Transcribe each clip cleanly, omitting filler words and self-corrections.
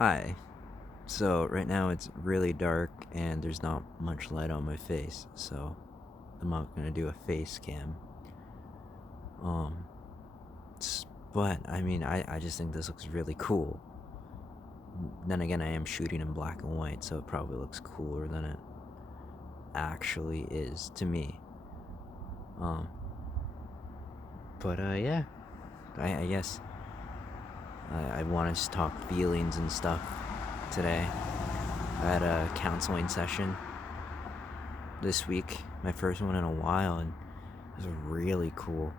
Hi. So right now it's really dark and there's not much light on my face, so I'm not gonna do a face cam. Um, but I mean, I just think this looks really cool. Then again, I am shooting in black and white, so it probably looks cooler than it actually is to me. Um, but yeah, I guess I want to just talk feelings and stuff today. I had a counseling session this week, my first one in a while, and it was really cool.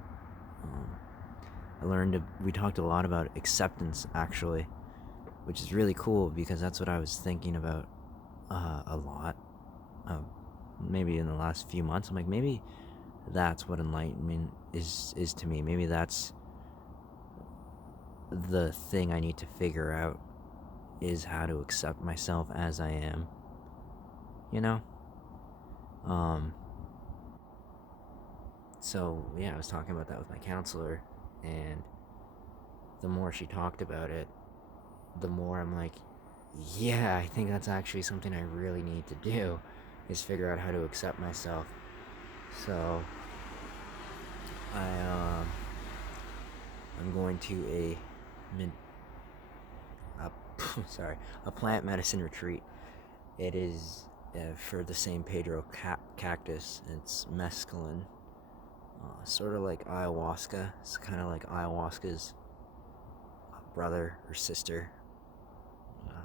Um, we talked a lot about acceptance actually, which is really cool because that's what I was thinking about a lot. Maybe in the last few months, I'm like, maybe that's what enlightenment is to me. Maybe that's the thing I need to figure out is how to accept myself as I am. You know. Um. So yeah, I was talking about that with my counselor, and the more she talked about it, the more I'm like, yeah, I think that's actually something I really need to do is figure out how to accept myself. So I'm going to a sorry, a plant medicine retreat. It is for the San Pedro cactus. It's mescaline, sort of like ayahuasca. It's kind of like ayahuasca's brother or sister.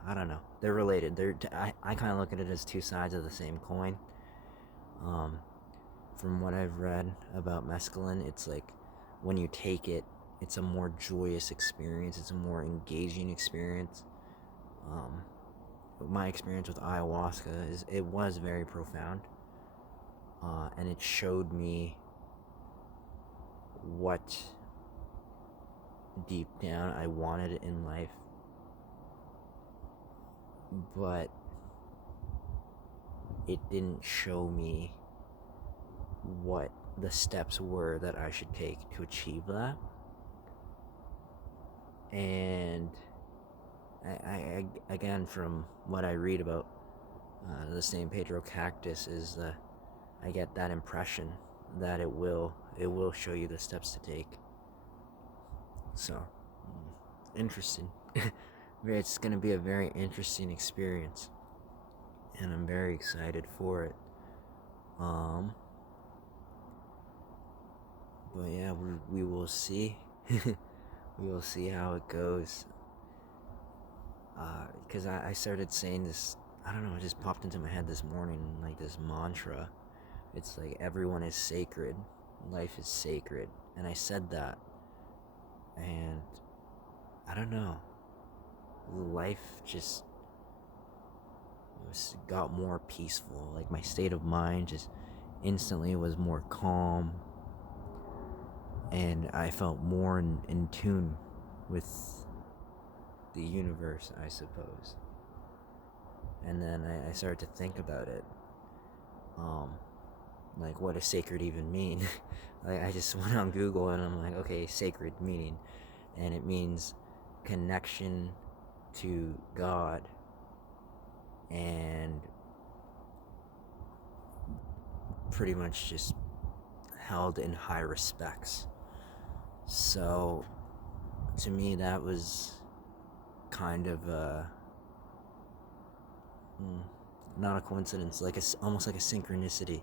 I don't know. They're related. I kind of look at it as two sides of the same coin. Um, from what I've read about mescaline, it's like when you take it, it's a more joyous experience. It's a more engaging experience. Um, my experience with ayahuasca is it was very profound, and it showed me what deep down I wanted in life, but it didn't show me what the steps were that I should take to achieve that. And I again, from what I read about the San Pedro cactus, is I get that impression that it will show you the steps to take. So interesting. It's gonna be a very interesting experience, and I'm very excited for it. Um, but yeah, we will see. We will see how it goes. Because I started saying this, I don't know, it just popped into my head this morning, like this mantra. It's like everyone is sacred, life is sacred. And I said that, and I don't know, life just got more peaceful. Like my state of mind just instantly was more calm, and I felt more in tune with the universe, I suppose. And then I started to think about it. Um, like, what does sacred even mean? Like, I just went on Google and I'm like, okay, sacred meaning. And it means connection to God and pretty much just held in high respects. So, to me, that was kind of not a coincidence, like almost like a synchronicity,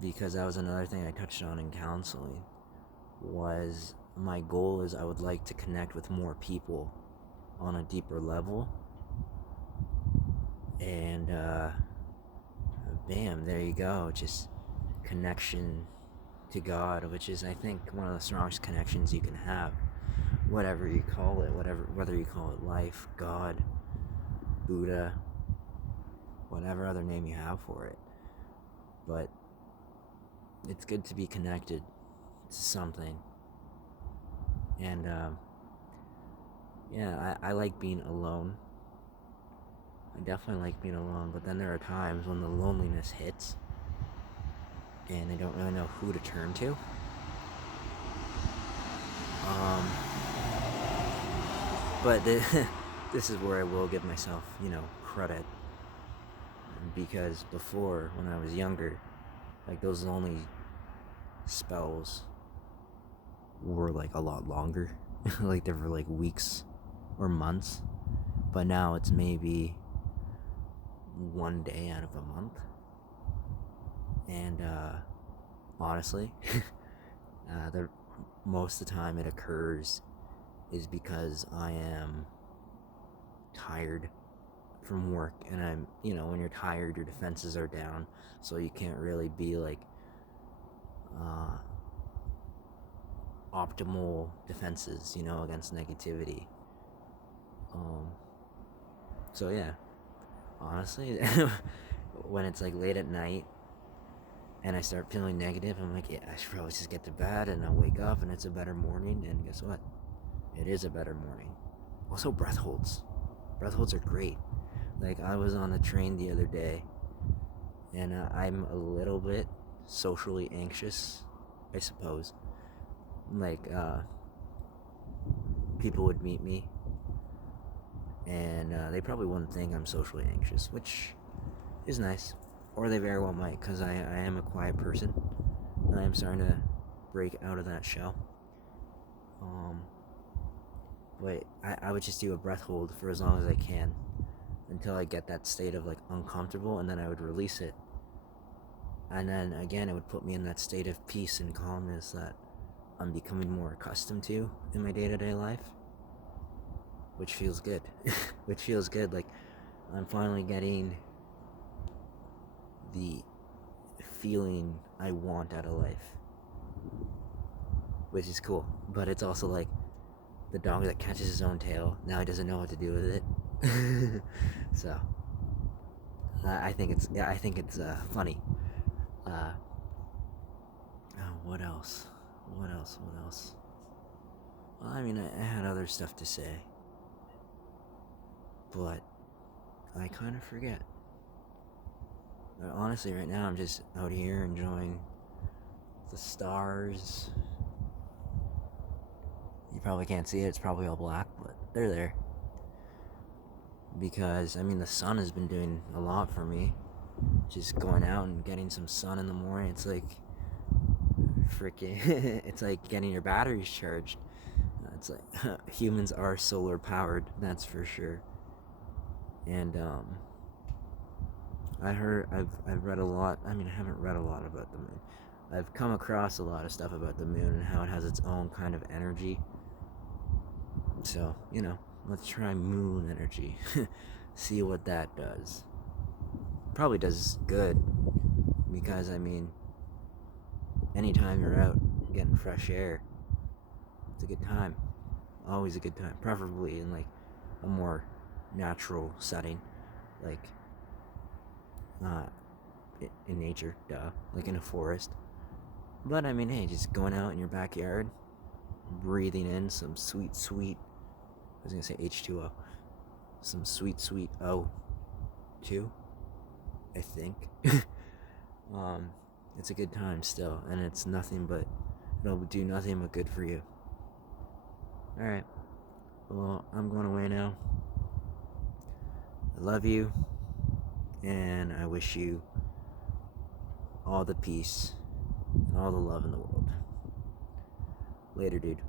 because that was another thing I touched on in counseling. Was my goal is I would like to connect with more people on a deeper level, and bam, there you go, just connection to God, which is, I think, one of the strongest connections you can have, whatever you call it, whether you call it life, God, Buddha, whatever other name you have for it. But it's good to be connected to something. And yeah, I like being alone. I definitely like being alone, but then there are times when the loneliness hits and I don't really know who to turn to. Um, but this is where I will give myself, credit, because before, when I was younger, like those lonely spells were like a lot longer. Like they were like weeks or months. But now it's maybe one day out of a month. And honestly, the most of the time it occurs is because I am tired from work, and I'm, when you're tired, your defenses are down, so you can't really be like optimal defenses, against negativity. So yeah, honestly, when it's like late at night and I start feeling negative, I'm like, yeah, I should probably just get to bed, and I'll wake up and it's a better morning. And guess what? It is a better morning. Also, breath holds. Breath holds are great. Like, I was on the train the other day, and I'm a little bit socially anxious, I suppose. Like, people would meet me, and they probably wouldn't think I'm socially anxious, which is nice. Or they very well might, because I am a quiet person, and I am starting to break out of that shell. But I would just do a breath hold for as long as I can, until I get that state of like uncomfortable, and then I would release it. And then again, it would put me in that state of peace and calmness that I'm becoming more accustomed to in my day-to-day life, which feels good. Which feels good. Like, I'm finally getting the feeling I want out of life, which is cool. But it's also like the dog that catches his own tail. Now he doesn't know what to do with it. So I think it's funny. What else? What else? Well, I mean, I had other stuff to say, but I kind of forget. Honestly, right now I'm just out here enjoying the stars. You probably can't see it, it's probably all black, but they're there. Because, I mean, the sun has been doing a lot for me. Just going out and getting some sun in the morning, it's like freaking, it's like getting your batteries charged. It's like, humans are solar powered, that's for sure. And, I've read a lot. I mean, I haven't read a lot about the moon. I've come across a lot of stuff about the moon and how it has its own kind of energy. So, let's try moon energy. See what that does. Probably does good, because, I mean, anytime you're out getting fresh air, it's a good time. Always a good time. Preferably in, like, a more natural setting. Like, in nature, like in a forest. But I mean, hey, just going out in your backyard, breathing in some sweet, I was gonna say H2O, some sweet O2, I think. It's a good time still, and it'll do nothing but good for you. Alright, well, I'm going away now. I love you, and I wish you all the peace and all the love in the world. Later, dude.